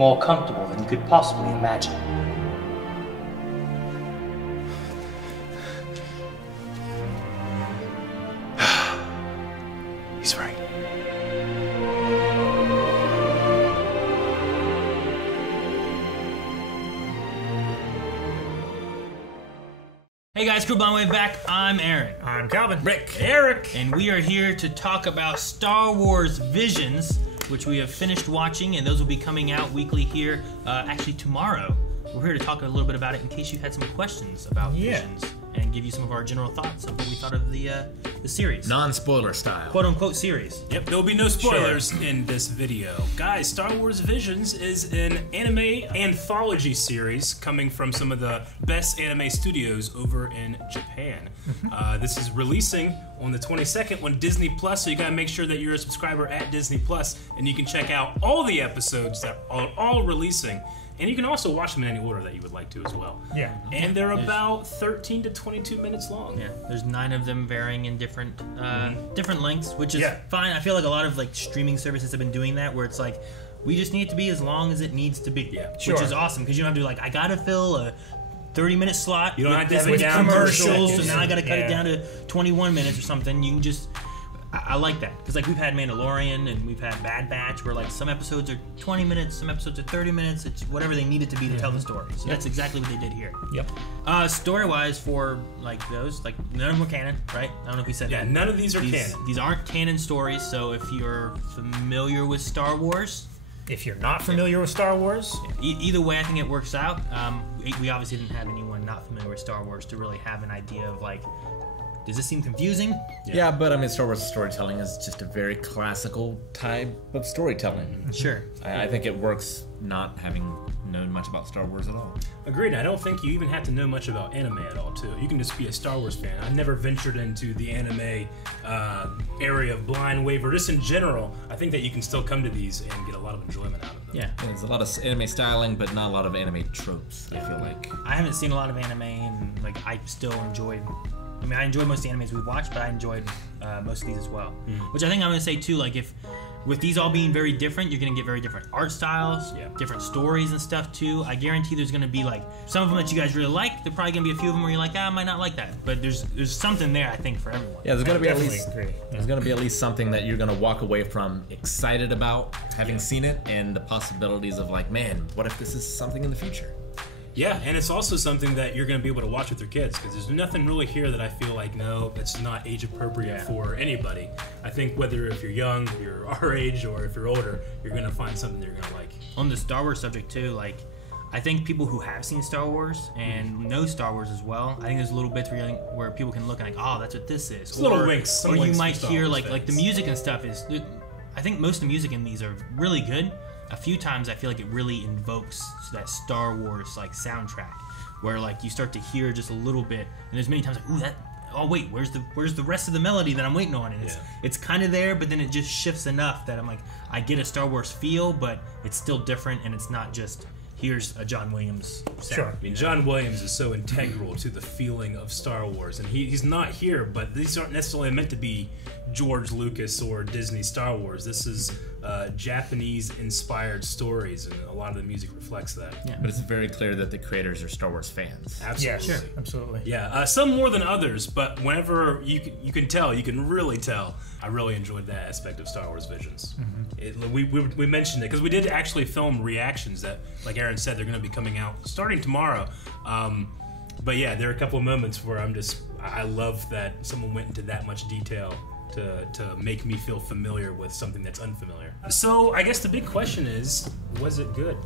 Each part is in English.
more comfortable than you could possibly imagine. He's right. Hey guys, Crew Blind Wave back. I'm Aaron. I'm Calvin. Rick. Eric. And we are here to talk about Star Wars Visions, which we have finished watching, and those will be coming out weekly here, actually tomorrow. We're here to talk a little bit about it in case you had some questions about Visions, and give you some of our general thoughts of what we thought of the series. Non-spoiler style. Quote-unquote series. Yep, there'll be no spoilers in this video. Guys, Star Wars Visions is an anime anthology series coming from some of the best anime studios over in Japan. This is releasing on the 22nd on Disney Plus, so you gotta make sure that you're a subscriber at Disney Plus, and you can check out all the episodes that are all releasing. And you can also watch them in any order that you would like to as well. Yeah. And they're about 13 to 22 minutes long. Yeah, there's 9 of them varying in different different lengths, which is Yeah. fine. I feel like a lot of like streaming services have been doing that, where it's like, we just need it to be as long as it needs to be. Yeah. Which Sure. is awesome, because you don't have to be like, I gotta fill a 30-minute slot. You don't with have to have this it many down to a commercials, so second. now I gotta cut it Yeah. down to 21 minutes or something. You can just, I like that, because like we've had Mandalorian and we've had Bad Batch, where like some episodes are 20 minutes, some episodes are 30 minutes. It's whatever they need it to be to tell the story. So that's exactly what they did here. Yep. Story-wise, for like those, like none of them were canon, right? I don't know if we said Yeah, that. none of these are canon. These aren't canon stories. So if you're familiar with Star Wars, If you're not familiar with Star Wars, either way, I think it works out. We obviously didn't have anyone not familiar with Star Wars to really have an idea of like, does this seem confusing? Yeah, but I mean, Star Wars storytelling is just a very classical type of storytelling. Sure. I think it works not having known much about Star Wars at all. Agreed. I don't think you even have to know much about anime at all, too. You can just be a Star Wars fan. I've never ventured into the anime area of Blind Wave, or just in general. I think that you can still come to these and get a lot of enjoyment out of them. Yeah. There's a lot of anime styling, but not a lot of anime tropes, I feel like. I haven't seen a lot of anime, and like I still enjoyed. I mean, I enjoyed most of the animes we've watched, but I enjoyed most of these as well. Which I think I'm gonna say too. Like, if with these all being very different, you're gonna get very different art styles, different stories and stuff too. I guarantee there's gonna be like some of them that you guys really like. There's probably gonna be a few of them where you're like, I might not like that. But there's something there, I think, for everyone. Yeah, there's gonna be at definitely least agree. there's gonna be at least something that you're gonna walk away from excited about having seen it, and the possibilities of like, man, what if this is something in the future? Yeah, and it's also something that you're going to be able to watch with your kids, because there's nothing really here that I feel like, no, it's not age appropriate for anybody. I think whether if you're young, you're our age, or if you're older, you're going to find something you're going to like. On the Star Wars subject too, like I think people who have seen Star Wars and know Star Wars as well, I think there's little bits where people can look and like, oh, that's what this is. Little winks. Some Or you winks might from Star hear Wars like the fans. music and stuff is. I think most of the music in these are really good. A few times I feel like it really invokes that Star Wars like soundtrack, where like you start to hear just a little bit, and there's many times like, ooh, that. Oh wait, where's the rest of the melody that I'm waiting on? And it's kind of there, but then it just shifts enough that I'm like, I get a Star Wars feel, but it's still different, and it's not just here's a John Williams sound. Sure. I mean, John Williams is so integral to the feeling of Star Wars, and he's not here, but these aren't necessarily meant to be George Lucas or Disney Star Wars. This is Japanese-inspired stories, and a lot of the music reflects that. Yeah. But it's very clear that the creators are Star Wars fans. Absolutely. yeah, sure, absolutely. Yeah, some more than others, but whenever you can tell, you can really tell. I really enjoyed that aspect of Star Wars Visions. We mentioned it because we did actually film reactions that, like Aaron said, they're going to be coming out starting tomorrow. But yeah, there are a couple of moments where I love that someone went into that much detail to make me feel familiar with something that's unfamiliar. So I guess the big question is, was it good?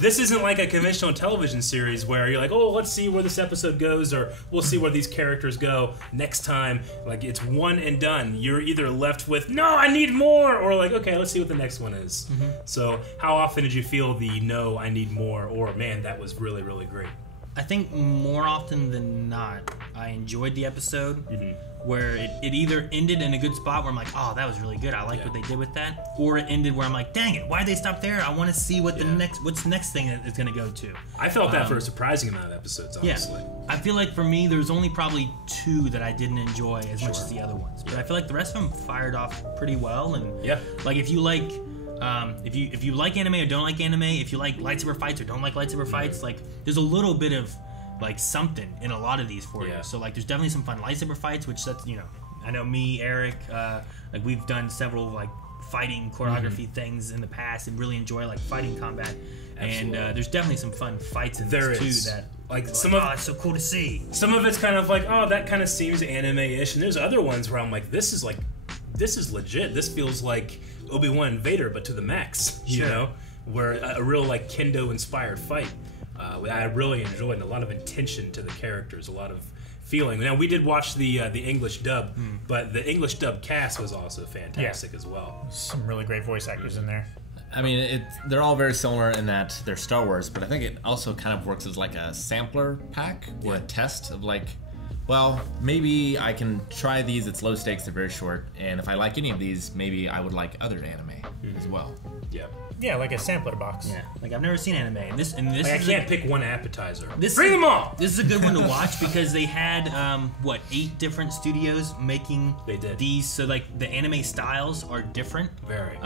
This isn't like a conventional television series where you're like, oh, let's see where this episode goes, or we'll see where these characters go next time. Like, it's one and done. You're either left with, no, I need more, or like, okay, let's see what the next one is. So how often did you feel the no, I need more, or man, that was really, really great? I think more often than not, I enjoyed the episode where it either ended in a good spot where I'm like, oh, that was really good, I like what they did with that, or it ended where I'm like, dang it, why'd they stop there? I want to see what what's the next thing it's going to go to. I felt that for a surprising amount of episodes, honestly. Yeah, I feel like for me, there's only probably 2 that I didn't enjoy as much as the other ones, but I feel like the rest of them fired off pretty well, and like if you like if you like anime or don't like anime, if you like lightsaber fights or don't like lightsaber fights, like there's a little bit of like something in a lot of these for you. So like there's definitely some fun lightsaber fights, which that's, you know, I know me, Eric, like we've done several like fighting choreography things in the past and really enjoy like fighting combat. Absolutely. And there's definitely some fun fights in this too that like some like, of it's so cool to see. Some of it's kind of like, oh, that kind of seems anime-ish, and there's other ones where I'm like, this is legit. This feels like Obi-Wan and Vader, but to the max. You know, where a real like kendo-inspired fight. I really enjoyed, and a lot of intention to the characters, a lot of feeling. Now we did watch the English dub, but the English dub cast was also fantastic as well. Some really great voice actors in there. I mean, they're all very similar in that they're Star Wars, but I think it also kind of works as like a sampler pack or a test of like, well, maybe I can try these. It's low stakes, they're very short, and if I like any of these, maybe I would like other anime as well. Yeah. Yeah, like a sampler box. Yeah, like I've never seen anime, and this like, I can't pick one appetizer. Bring them all. This is a good one to watch because they had 8 different studios making these, so like the anime styles are different. Very.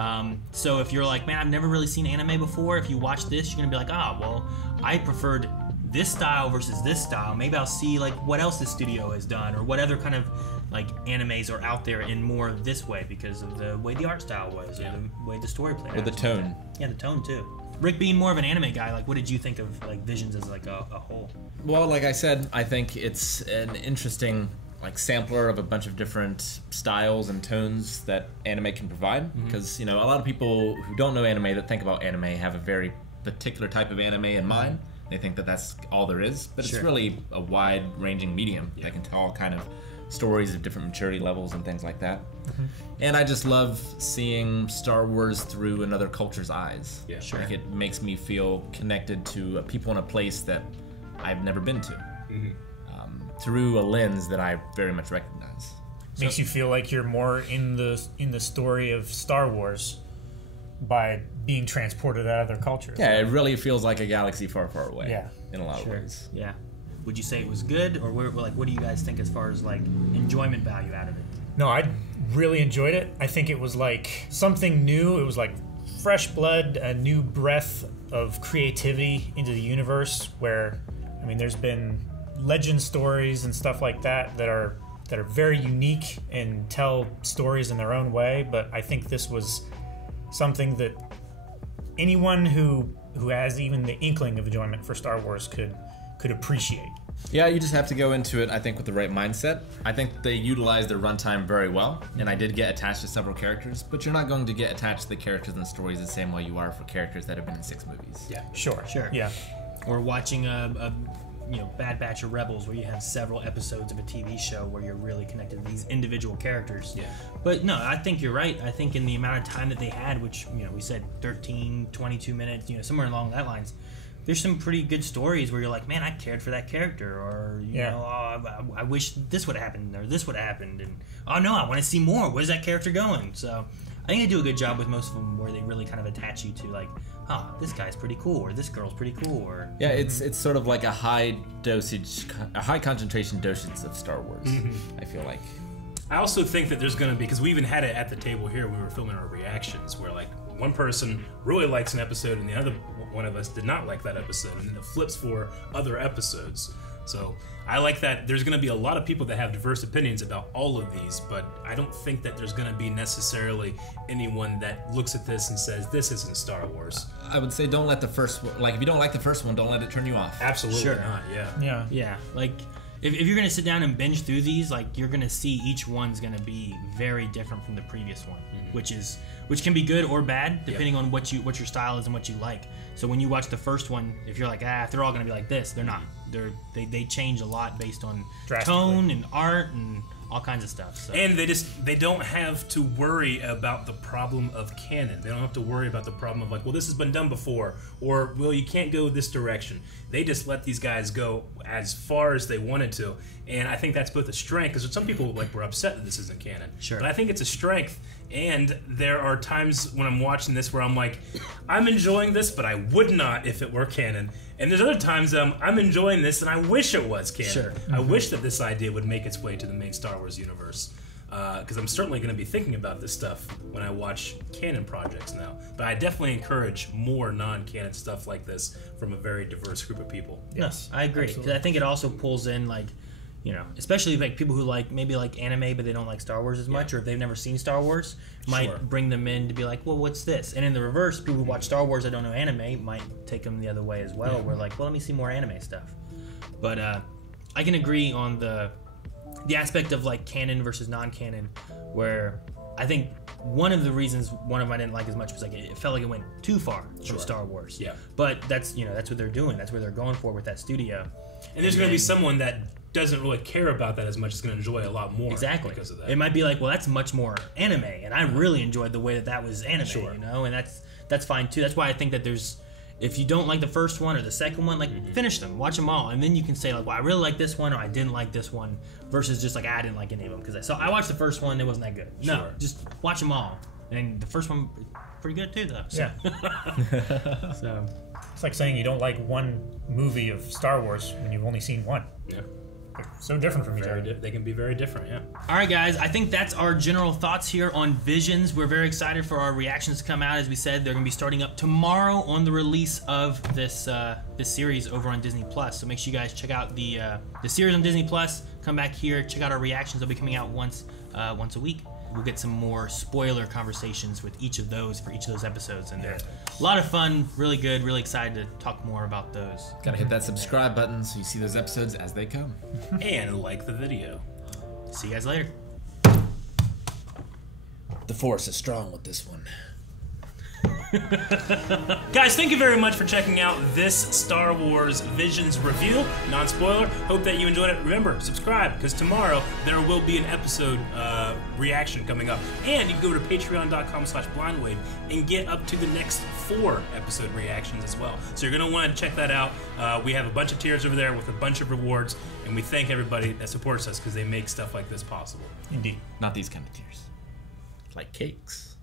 So if you're like, man, I've never really seen anime before, if you watch this, you're gonna be like, well, I preferred this style versus this style. Maybe I'll see like what else this studio has done, or what other kind of like animes are out there in more of this way because of the way the art style was, or the way the story played out. Or the tone. Yeah, the tone too. Rick, being more of an anime guy, like what did you think of like Visions as like a whole? Well, like I said, I think it's an interesting like sampler of a bunch of different styles and tones that anime can provide. Because, you know, a lot of people who don't know anime that think about anime have a very particular type of anime in mind. They think that that's all there is, but it's really a wide-ranging medium that can tell all kind of stories of different maturity levels and things like that. And I just love seeing Star Wars through another culture's eyes. Yeah, Like it makes me feel connected to people in a place that I've never been to, through a lens that I very much recognize. Makes you feel like you're more in the story of Star Wars by being transported to other cultures. Yeah, it really feels like a galaxy far, far away. Yeah, in a lot of ways. Yeah. Would you say it was good, or what do you guys think as far as like enjoyment value out of it? No, I really enjoyed it. I think it was like something new. It was like fresh blood, a new breath of creativity into the universe. Where, I mean, there's been legend stories and stuff like that that are very unique and tell stories in their own way. But I think this was something that anyone who has even the inkling of enjoyment for Star Wars could appreciate. Yeah, you just have to go into it, I think, with the right mindset. I think they utilized their runtime very well, and I did get attached to several characters, but you're not going to get attached to the characters and the stories the same way you are for characters that have been in 6 movies. Yeah, sure. Yeah. Or watching a Bad Batch of Rebels, where you have several episodes of a TV show where you're really connected to these individual characters. Yeah. But no, I think you're right. I think in the amount of time that they had, which, we said 13, 22 minutes, somewhere along that lines, there's some pretty good stories where you're like, man, I cared for that character, or I wish this would have happened, or this would have happened, and oh no, I want to see more. Where's that character going? So I think they do a good job with most of them, where they really kind of attach you to like, this guy's pretty cool, or this girl's pretty cool, or it's sort of like a high concentration dosage of Star Wars. I feel like. I also think that there's going to be, because we even had it at the table here, we were filming our reactions, where like one person really likes an episode and the other one of us did not like that episode, and it flips for other episodes. So I like that there's going to be a lot of people that have diverse opinions about all of these, but I don't think that there's going to be necessarily anyone that looks at this and says, this isn't Star Wars. I would say don't let the first one, like if you don't like the first one, don't let it turn you off. Absolutely not, Yeah, like if you're going to sit down and binge through these, like you're going to see each one's going to be very different from the previous one, which can be good or bad depending on what your style is and what you like. So when you watch the first one, if you're like, if they're all going to be like this, they're not. They change a lot based on tone and art and all kinds of stuff. So. And they don't have to worry about the problem of canon. They don't have to worry about the problem of like, well, this has been done before, or well, you can't go this direction. They just let these guys go as far as they wanted to, and I think that's both a strength, because some people were upset that this isn't canon. Sure. But I think it's a strength. And there are times when I'm watching this where I'm like, I'm enjoying this, but I would not if it were canon. And there's other times I'm enjoying this and I wish it was canon. Sure. I wish that this idea would make its way to the main Star Wars universe. because I'm certainly going to be thinking about this stuff when I watch canon projects now. But I definitely encourage more non-canon stuff like this from a very diverse group of people. Yes, I agree. Because I think it also pulls in like, you know, especially like people who like maybe like anime but they don't like Star Wars as much, or if they've never seen Star Wars, might bring them in to be like, well, what's this? And in the reverse, people who watch Star Wars that don't know anime might take them the other way as well. We're like, well, let me see more anime stuff. But I can agree on the aspect of like canon versus non-canon, where I think one of the reasons one of them I didn't like as much was like it felt like it went too far from Star Wars. Yeah. But that's that's what they're doing. That's what they're going for with that studio. And there's going to be someone that doesn't really care about that as much is going to enjoy a lot more because of that. It might be like, well, that's much more anime, and I really enjoyed the way that was anime, and that's fine too. That's why I think that there's, if you don't like the first one or the second one, like finish them, watch them all, and then you can say like, well, I really like this one or I didn't like this one, versus just like I didn't like any of them because I watched the first one, it wasn't that good. No, just watch them all, and the first one pretty good too though. So. Yeah. So it's like saying you don't like one movie of Star Wars when you've only seen one. Yeah. They're so different from each other. They can be very different, yeah. All right, guys, I think that's our general thoughts here on Visions. We're very excited for our reactions to come out. As we said, they're going to be starting up tomorrow on the release of this this series over on Disney Plus. So make sure you guys check out the series on Disney Plus. Come back here, check out our reactions. They'll be coming out once a week. We'll get some more spoiler conversations with each of those for each of those episodes, and they're a lot of fun, really good, really excited to talk more about those. Gotta hit that subscribe button so you see those episodes as they come. And like the video. See you guys later. The Force is strong with this one. Guys, thank you very much for checking out this Star Wars Visions review, non-spoiler. Hope that you enjoyed it. Remember, subscribe, because tomorrow there will be an episode reaction coming up. And you can go to patreon.com/blindwave and get up to the next 4 episode reactions as well. So you're going to want to check that out. We have a bunch of tiers over there with a bunch of rewards, and we thank everybody that supports us because they make stuff like this possible. Indeed. Not these kind of tiers. Like cakes.